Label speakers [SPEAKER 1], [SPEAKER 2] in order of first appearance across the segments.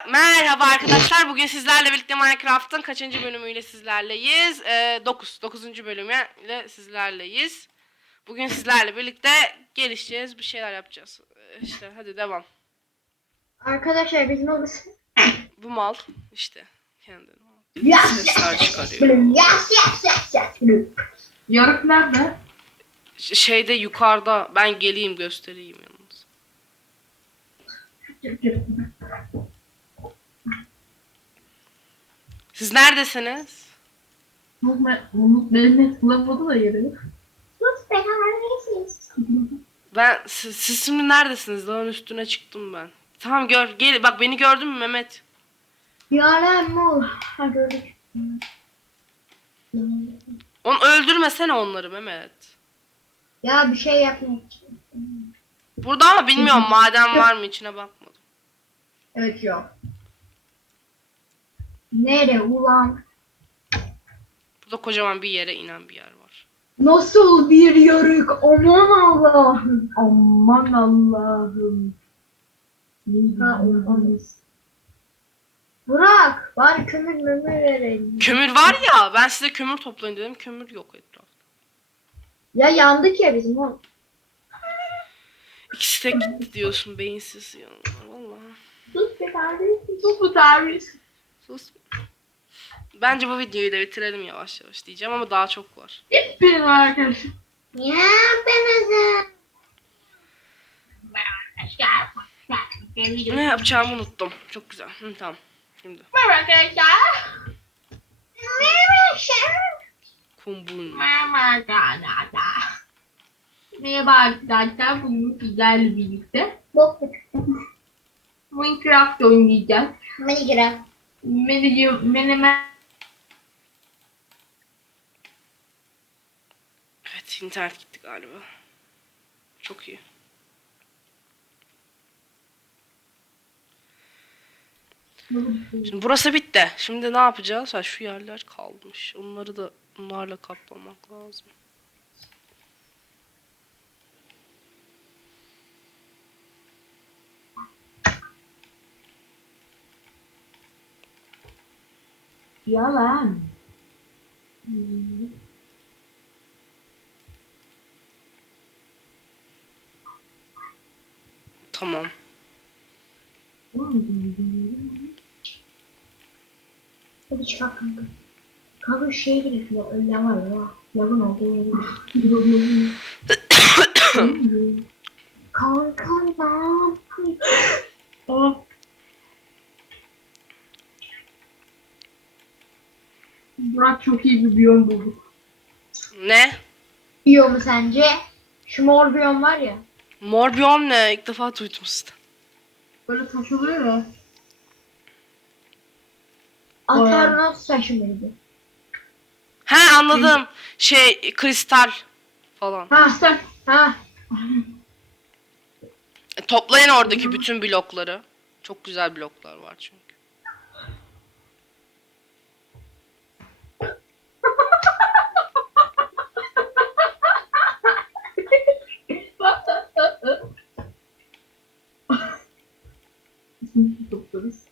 [SPEAKER 1] Merhaba arkadaşlar. Bugün sizlerle birlikte Minecraft'ın kaçıncı bölümüyle sizlerleyiz? 9. bölümüyle sizlerleyiz. Bugün sizlerle birlikte gelişeceğiz, bir şeyler yapacağız. İşte hadi devam.
[SPEAKER 2] Arkadaşlar bizim odası.
[SPEAKER 1] Bu mal işte kendini
[SPEAKER 2] Yes,
[SPEAKER 1] sesler çıkarıyor.
[SPEAKER 2] yes. Yarık nerede?
[SPEAKER 1] Şeyde yukarıda, ben geleyim göstereyim yalnız. Siz neredesiniz?
[SPEAKER 2] Umut Mehmet bulamadı da yeri.
[SPEAKER 1] Siz şimdi neredesiniz? Dağın üstüne çıktım ben. Tamam gel bak, beni gördün mü Mehmet?
[SPEAKER 2] Yaren mol. Ha gördük.
[SPEAKER 1] Onu öldürmesene onları Mehmet.
[SPEAKER 2] Ya bir şey yapmak için.
[SPEAKER 1] Burada ama bilmiyorum maden var mı, içine bakmadım.
[SPEAKER 2] Evet yok. Nere ulan?
[SPEAKER 1] Burada kocaman bir yere inen bir yer var.
[SPEAKER 2] Nasıl bir yarık? Aman Allah'ım. Aman Allah'ım. Ha olmaz. Burak bari kömür verelim.
[SPEAKER 1] Kömür var ya, ben size kömür toplayın dedim, kömür yok etrafta.
[SPEAKER 2] Ya yandık ya bizim o.
[SPEAKER 1] İkisi de gitti diyorsun, beyinsiz ya. Vallahi.
[SPEAKER 2] Sus be kardeşim. Sus bu terbiyesiz.
[SPEAKER 1] Sus. Bence bu videoyu da bitirelim yavaş yavaş diyeceğim ama daha çok var.
[SPEAKER 2] Benim arkadaşım. Ya ben
[SPEAKER 1] Ne yapacağımı unuttum. Çok güzel. Tamam. Şimdi.
[SPEAKER 2] Merhaba arkadaşlar.
[SPEAKER 1] Kumbun.
[SPEAKER 2] Merhaba arkadaşlar. Merhaba arkadaşlar. Bugün sizlerle birlikte Minecraft oynayacağız. Menemen.
[SPEAKER 1] Evet, internet gitti galiba. Çok iyi. Şimdi burası bitti. Şimdi ne yapacağız? Ha, şu yerler kalmış. Onları da bunlarla kaplamak lazım.
[SPEAKER 2] Yalan.
[SPEAKER 1] Tamam.
[SPEAKER 2] Hadi çıkar kanka. Kanka şeye gidiyor. Öyle var ya. Lavın olduğu yere kanka ben. Burak çok iyi bir biyom bulduk.
[SPEAKER 1] Ne?
[SPEAKER 2] Biyom mu sence? Şu mor biyom var ya.
[SPEAKER 1] Mor biyom ne? İlk defa duydum sizden.
[SPEAKER 2] Böyle taş oluyor ya. Atarnos taşı mıydı?
[SPEAKER 1] He, anladım. Şey, kristal falan.
[SPEAKER 2] Ha sen. Ha.
[SPEAKER 1] Toplayın oradaki bütün blokları. Çok güzel bloklar var çünkü.
[SPEAKER 2] Toplarız.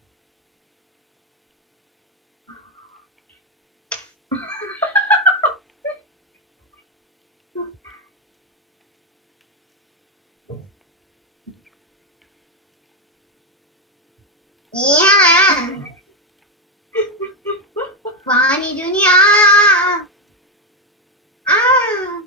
[SPEAKER 3] Ya. Fani dünya. Aa.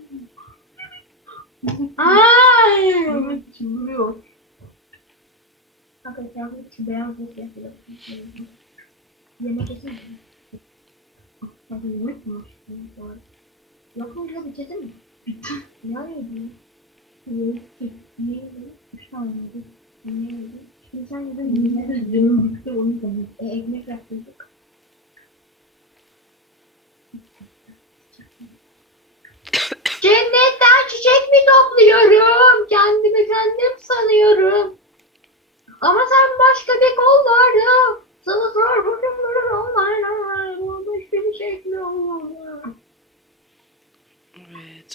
[SPEAKER 2] Ay, çıldırıyor. Arkadaşlar şu beyaz bir şey yapıyor. Yemek yesene. Hadi yemek mi? Yapınca bitirdin mi? Bitti. Nereydi? Yemek yedi. 3 tane yedi. Ne yedi? Şimdi sen yedin. Ne canım bitti onu sanırım. Ekmek yaptırdık. Cennetten çiçek mi topluyorum? Kendimi kendim sanıyorum. Ama sen başka bir kollarda. Sana sor bugünlerin onlarla. Burada işte bir şekli olmalı.
[SPEAKER 1] Evet.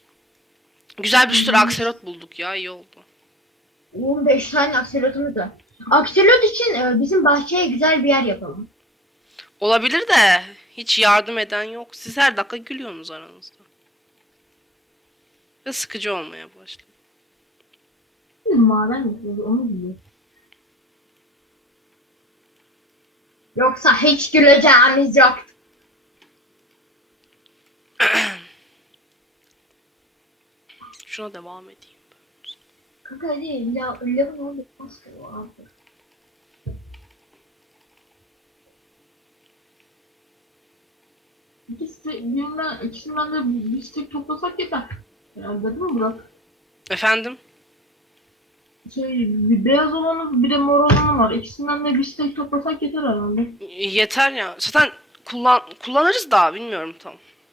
[SPEAKER 1] Güzel bir sürü akselot bulduk ya, iyi oldu.
[SPEAKER 2] 15 tane akselotumuz var. Akselot için bizim bahçeye güzel bir yer yapalım.
[SPEAKER 1] Olabilir de hiç yardım eden yok. Siz her dakika gülüyorsunuz aranızda. Ve sıkıcı olmaya başladı.
[SPEAKER 2] Biz maden yapıyoruz onu biliyor. Yoksa hiç güleceğimiz yok.
[SPEAKER 1] Şuna devam edeyim.
[SPEAKER 2] Kanka hadi level oldu. Maske o artık.
[SPEAKER 4] İkisinden de bir stek toplasak yeter. Herhalde değil mi Burak?
[SPEAKER 1] Efendim?
[SPEAKER 4] Bir beyaz olanı bir de mor olanı var. İkisinden de bir stek toplasak yeter herhalde.
[SPEAKER 1] Yeter ya. Zaten kullanırız daha bilmiyorum tam.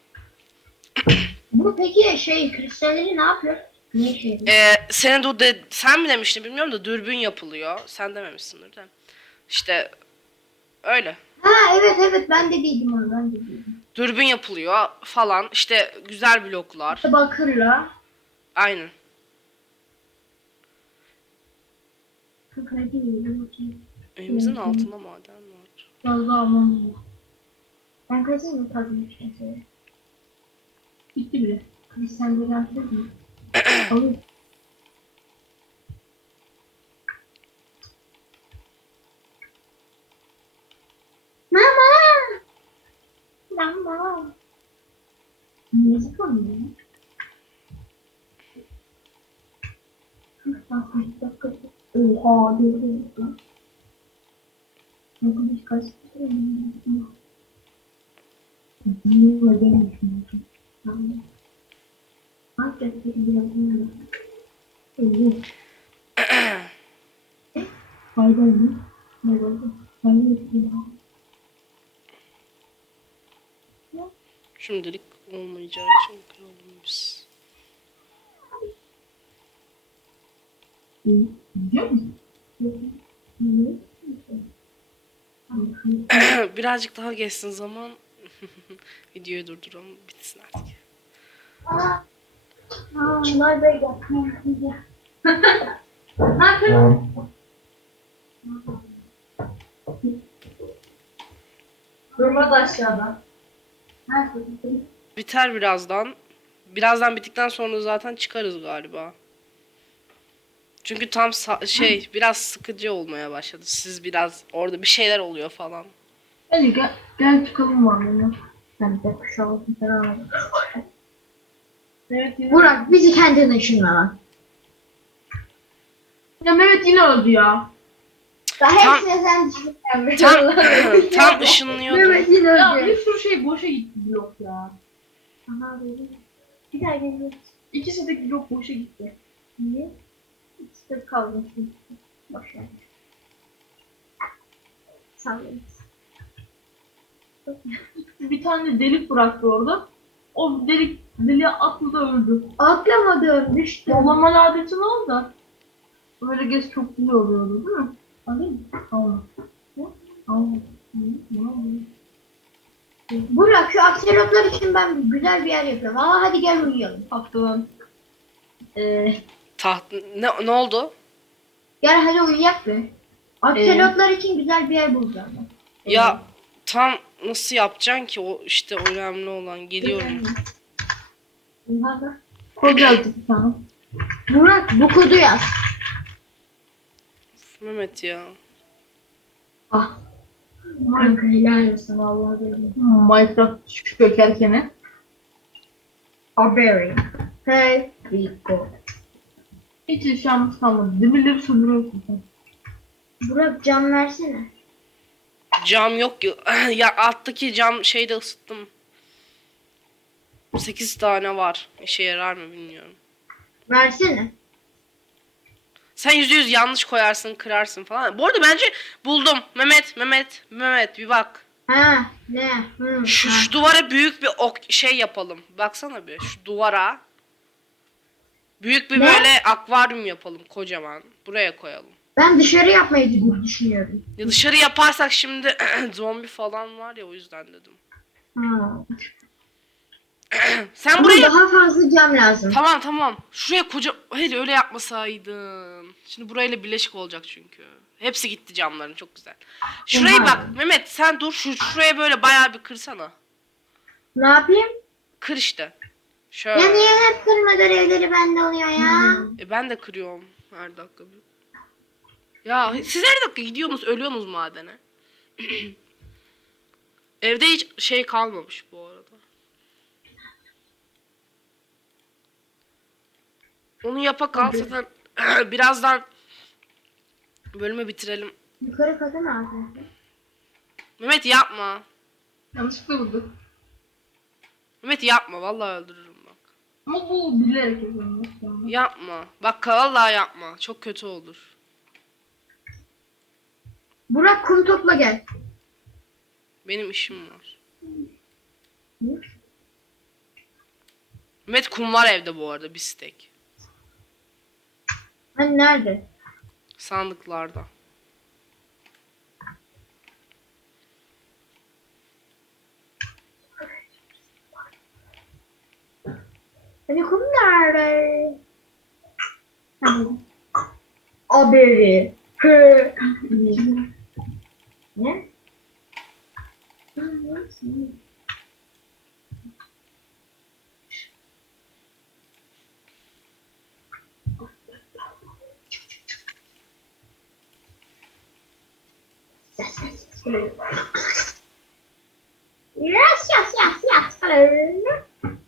[SPEAKER 2] Bu peki kristalleri ne yapıyor? Ne şey?
[SPEAKER 1] Senin sen mi demiştin bilmiyorum da dürbün yapılıyor. Sen dememişsindir de. İşte öyle.
[SPEAKER 2] Ha evet ben de bildim onu ben de bildim.
[SPEAKER 1] Dürbün yapılıyor falan. İşte güzel bloklar.
[SPEAKER 2] Bakırla.
[SPEAKER 1] Aynen.
[SPEAKER 2] Kanka hadi bakayım.
[SPEAKER 1] Evimizin altında maden var.
[SPEAKER 4] Biraz daha almamız lazım.
[SPEAKER 2] Ben kazayım mı kazmıştım seni?
[SPEAKER 4] Bitti bile.
[SPEAKER 2] Kristalleri atıyor mu? Alır. Mama! Mama! Ne zaman ya? Oha, dur. Arkadaş kaç Bilmiyorum, ben düşünüyorum. Tamam. Hakikaten biraz bilmiyorum. Fayda mı? Ne oldu? Fayda mı?
[SPEAKER 1] Şimdilik olmayacağı için kıralım biz.
[SPEAKER 4] Biliyor musun?
[SPEAKER 1] Birazcık daha geçsin zaman. Videoyu durduralım bitsin artık.
[SPEAKER 2] Çınar Bey gel. Ne yapıyorsun? Durma da aşağıda.
[SPEAKER 1] Biter birazdan. Birazdan bittikten sonra zaten çıkarız galiba. Çünkü tam biraz sıkıcı olmaya başladı. Siz biraz orada bir şeyler oluyor falan.
[SPEAKER 4] Hadi gel çıkalım var.
[SPEAKER 2] Ben de kuşağı falan.
[SPEAKER 4] Evet yine.
[SPEAKER 2] Burak bizi kendine ışınla lan.
[SPEAKER 4] Ya Mehmet yine öldü ya.
[SPEAKER 2] Daha
[SPEAKER 1] Tam-
[SPEAKER 2] hepsine sen çıkmışsın.
[SPEAKER 1] Tam ışınlıyordum.
[SPEAKER 2] Mehmet yine
[SPEAKER 4] Ya
[SPEAKER 2] öldü.
[SPEAKER 4] bir sürü şey boşa gitti blok ya.
[SPEAKER 2] Aha böyle. Bir daha geliyor.
[SPEAKER 4] İkisi de blok boşa gitti.
[SPEAKER 2] Niye? İkisi de kaldı şimdi. Boş ver. Sallayın.
[SPEAKER 4] Bir tane delik bıraktı orada. O deliğe atladı öldü.
[SPEAKER 2] Atlamadım düştüm.
[SPEAKER 4] Yollama adeti var da. Böyle geç çok güzel oluyordu değil mi?
[SPEAKER 2] Alayım mı?
[SPEAKER 4] Tamam. Tamam.
[SPEAKER 2] Burak şu akselotlar için ben güzel bir yer yapıyorum. Aa hadi gel uyuyalım.
[SPEAKER 4] Haftadan.
[SPEAKER 1] Ne oldu?
[SPEAKER 2] Gel hadi uyuyak be. Akselotlar için güzel bir yer bulacağım ben.
[SPEAKER 1] Ya tam nasıl yapacaksın ki o işte önemli olan geliyorum.
[SPEAKER 4] Kod yazdık bir tane.
[SPEAKER 2] Burak bu kodu yaz.
[SPEAKER 1] Mehmet ya.
[SPEAKER 2] Ah. Kanka helal olsun vallahi dedim.
[SPEAKER 4] Minecraft çökerken.
[SPEAKER 2] Arbery. Hey. Rico.
[SPEAKER 4] Hiç yaşanmış kalmadı. Demirleri söndürüyorsun sen.
[SPEAKER 2] Burak cam versene.
[SPEAKER 1] Cam yok ki. Ya alttaki cam şeyde ısıttım. 8 tane var. İşe yarar mı bilmiyorum.
[SPEAKER 2] Versene.
[SPEAKER 1] Sen %100 yanlış koyarsın, kırarsın falan. Bu arada bence buldum. Mehmet bir bak.
[SPEAKER 2] Ha ne? Hı,
[SPEAKER 1] Şu duvara büyük bir şey yapalım. Baksana bir şu duvara. Büyük bir
[SPEAKER 2] Ne?
[SPEAKER 1] böyle akvaryum yapalım kocaman. Buraya koyalım.
[SPEAKER 2] Ben dışarı yapmayı düşünüyorum.
[SPEAKER 1] Ya dışarı yaparsak şimdi zombi falan var ya o yüzden dedim.
[SPEAKER 2] Ha.
[SPEAKER 1] Sen
[SPEAKER 2] Ama
[SPEAKER 1] buraya...
[SPEAKER 2] daha fazla cam lazım.
[SPEAKER 1] Tamam. Şuraya hayır öyle yapmasaydın. Şimdi burayla birleşik olacak çünkü. Hepsi gitti camların, çok güzel. Şurayı bak Mehmet, sen dur şuraya böyle bayağı bir kırsana.
[SPEAKER 2] Ne yapayım?
[SPEAKER 1] Kır işte.
[SPEAKER 3] Ya
[SPEAKER 1] Şöyle.
[SPEAKER 3] niye hep kırma görevleri bende oluyor ya?
[SPEAKER 1] Ben de kırıyorum her dakika bir. Ya siz her dakika gidiyorsunuz, ölüyorsunuz madene. Evde hiç şey kalmamış bu arada. Onu yapa kal zaten. Birazdan bölümü bitirelim.
[SPEAKER 2] Yukarı kata ne yapıyorsun?
[SPEAKER 1] Mehmet yapma.
[SPEAKER 4] Yanlışlıkla vurdu.
[SPEAKER 1] Mehmet yapma, vallahi öldürürüm bak.
[SPEAKER 4] Ama bu bilerek yapılmış.
[SPEAKER 1] Yapma. Bak vallahi yapma. Çok kötü olur.
[SPEAKER 2] Burak kum topla gel.
[SPEAKER 1] Benim işim var.
[SPEAKER 2] Hı?
[SPEAKER 1] Mehmet kum var evde bu arada, bir stek.
[SPEAKER 2] Hani nerede?
[SPEAKER 1] Sandıklarda.
[SPEAKER 2] Hani kum nerede? Hani. Haberi. Hı. Ne?
[SPEAKER 3] Yes yes yes yes. Hello.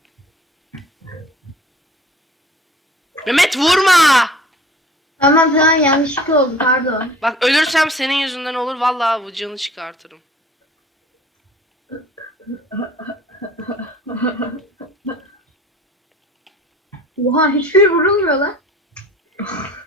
[SPEAKER 1] Mehmet vurma!
[SPEAKER 2] Tamam tamam yanlışlıkla oldu pardon.
[SPEAKER 1] Bak ölürsem senin yüzünden olur, vallahi vıcığını çıkartırım.
[SPEAKER 2] Oha hiçbir vurulmuyor lan.